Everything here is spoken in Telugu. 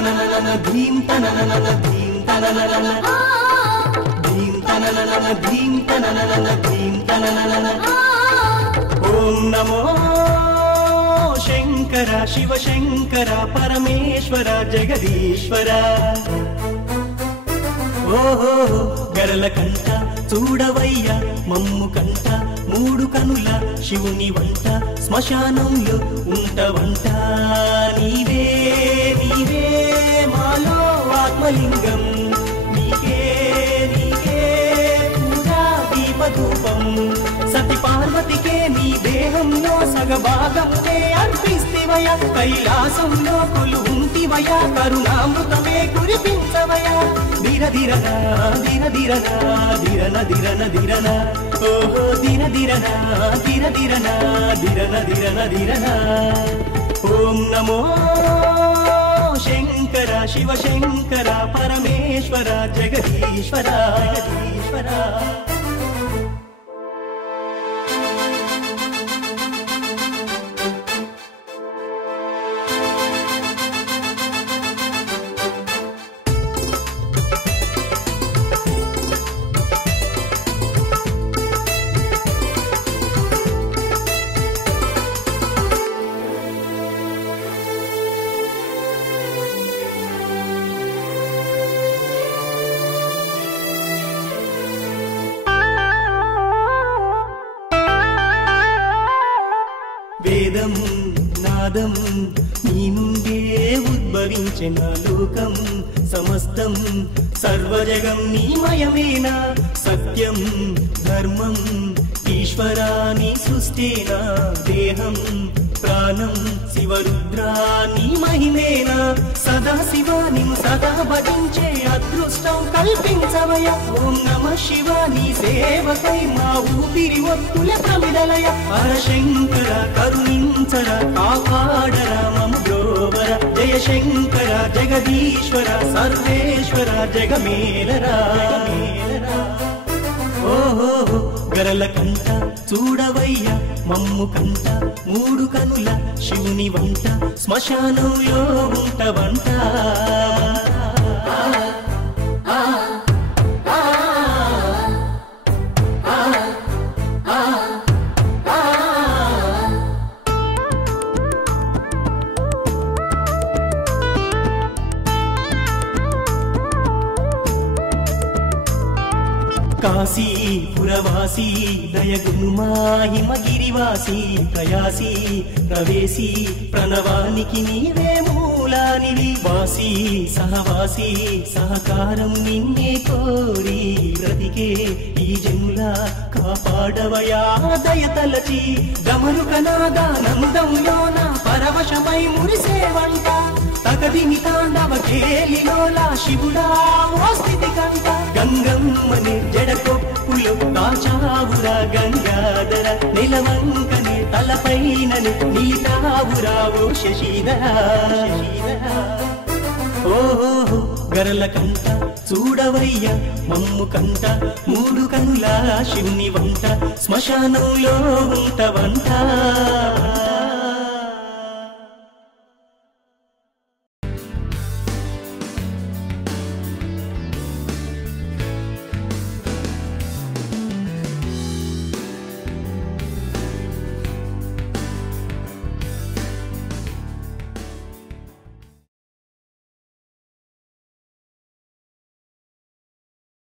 తనననన ధీం తనననన ధీం తనననన ధీం తనననన ధీం తనననన ధీం తనననన ఓం నమో శంకర శివ శంకర పరమేశ్వర జగదీశ్వర. ఓహో గరల కంట చూడవయ్య మమ్ము కంట మూడు కనుల శివుని వంట శ్మశానంలో ఉంటవంట నీవే నీవే. మాలో ఆత్మలింగం. నీకే నీకే పూజా దీపధూపం. సతి పార్వతికే నీ దేహంలో సగభాగంతే అర్పిస్తివయ. కైలాసంలో కొలువుంటివయ. కరుణామృతమే కురిపించవయ. దిర దిరన దిర దిరన దిరన దిరన. దిరన ఓహో దిర దిరన దిర దిరన దిరన దిరన దిరన. ఓం నమో శంకర శివ శంకర పరమేశ్వర జగదీశ్వర జగదీశ్వర. వేదం నాదం నీ నుండే ఉద్భవించిన లోకం సమస్తం సర్వజగం నీమయమేనా సత్యం ధర్మం ఈశ్వరాని సృష్టేనా? దేహం ప్రాణం శివరుద్రాని మహిమేనా? సదా శివాని సదా భజించే అదృష్టం కల్పించవయ. ఓం నమ శివాని సేవకై మా ఊపిరి ఒత్తుల ప్రమిదలయ. పరశంకర కరుణి శంకర జగదీశ్వర సర్వేశ్వర జగమేలరా ఓహో గరల కంట చూడవయ్య మమ్ము కంట మూడు కనుల శివుని వంట శ్మశానంలో ఉంట వంట కాశీ పురవాసి దయగునుమా హిమగిరివాసి ప్రయాసి ప్రణవానికి నీవే మూలానివి. వాసీ సహవాసీ సహకారం నిన్నే కోరి బ్రతికే ఈ జనుల కాపాడవయా దయతలచి గమరుకనాదానందంలోన పరవశమై మురిసేవంట తగదిని తాండవ కేలిలోలా శివుడా ఓ గంగమ్మని జడకొప్పులు దాచావురా గంగాధర నిలవంకని తలపైనని నీతావురా శశీధర. ఓహో గరల కంట చూడవయ్య మమ్ము కంట మూడు కనుల శివుని వంట శ్మశానంలో ఉంటవంట.